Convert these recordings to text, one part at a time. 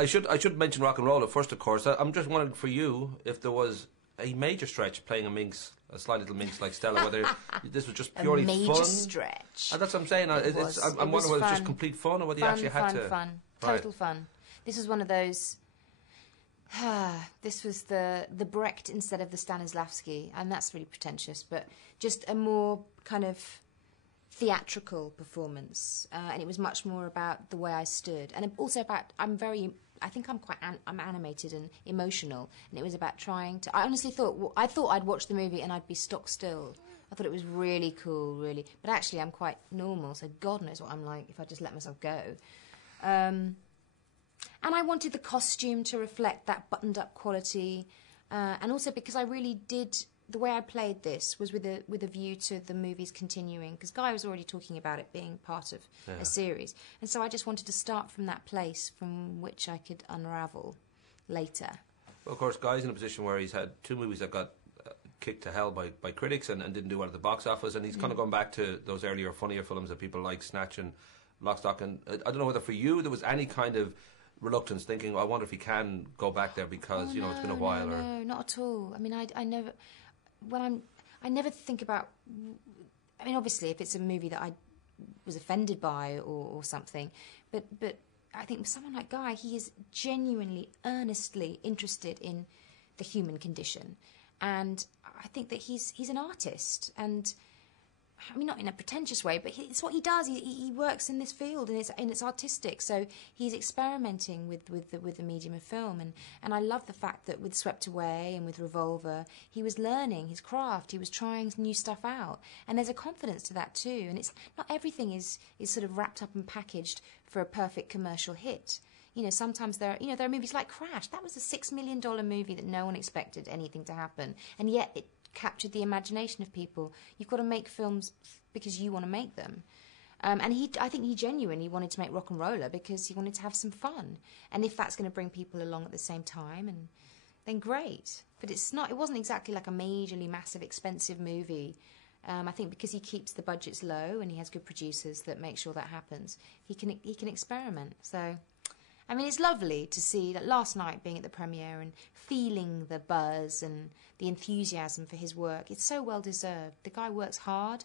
I should mention RockNrolla first, of course. I'm just wondering for you if there was a major stretch playing a slight little minx like Stella, whether this was just purely fun. A major stretch. That's what I'm saying. I'm wondering whether it's just complete fun or whether you actually had to... Fun. Total fun. This was one of those... this was the Brecht instead of the Stanislavski, and that's really pretentious, but just a more kind of theatrical performance, and it was much more about the way I stood, and also about I think I'm quite I'm animated and emotional, and it was about trying to. I honestly thought I'd watch the movie and I'd be stock still. I thought it was really cool, really, but actually I'm quite normal, so God knows what I'm like if I just let myself go. And I wanted the costume to reflect that buttoned-up quality, and also because I really did. The way I played this was with a view to the movies continuing, because Guy was already talking about it being part of a series, and so I just wanted to start from that place from which I could unravel later. Well, of course, Guy's in a position where he's had 2 movies that got kicked to hell by critics and didn't do well at the box office, and he's kind of gone back to those earlier, funnier films that people like, Snatch and Lock, Stock, and I don't know whether for you there was any kind of reluctance, thinking, I wonder if he can go back there because it's been a while. No, not at all. I mean, I never. I never think about. I mean, obviously, if it's a movie that I was offended by or something, but I think with someone like Guy, he is genuinely, earnestly interested in the human condition, and I think that he's an artist, and I mean, not in a pretentious way, but it's what he does. He works in this field, and it's artistic. So he's experimenting with the medium of film, and I love the fact that with Swept Away and with Revolver, he was learning his craft. He was trying new stuff out, and there's a confidence to that too. And it's not everything is sort of wrapped up and packaged for a perfect commercial hit. You know, sometimes there are movies like Crash. That was a $6 million movie that no one expected anything to happen, and yet it captured the imagination of people. You've got to make films because you want to make them. And I think he genuinely wanted to make RockNrolla because he wanted to have some fun. And if that's going to bring people along at the same time, then great. But it wasn't exactly like a majorly massive, expensive movie. I think because he keeps the budgets low and he has good producers that make sure that happens, he can experiment. So, I mean, it's lovely to see that last night being at the premiere and feeling the buzz and the enthusiasm for his work. It's so well deserved. The guy works hard.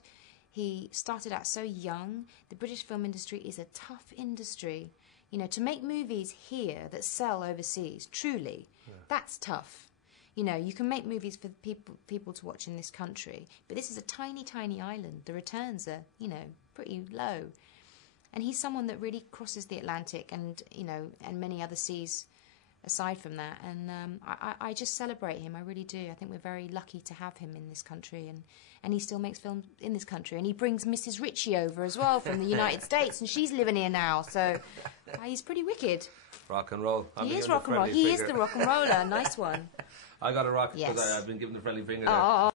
He started out so young. The British film industry is a tough industry. You know, to make movies here that sell overseas, truly, that's tough. You know, you can make movies for people to watch in this country, but this is a tiny, tiny island. The returns are, pretty low. And he's someone that really crosses the Atlantic and many other seas aside from that. And I just celebrate him. I really do. I think we're very lucky to have him in this country. And he still makes films in this country. And he brings Mrs. Ritchie over as well from the United States. And she's living here now. So he's pretty wicked. Rock and roll. He is rock and roll. He is the RockNrolla. Nice one. I got a rock because I've been given the friendly finger there. Oh.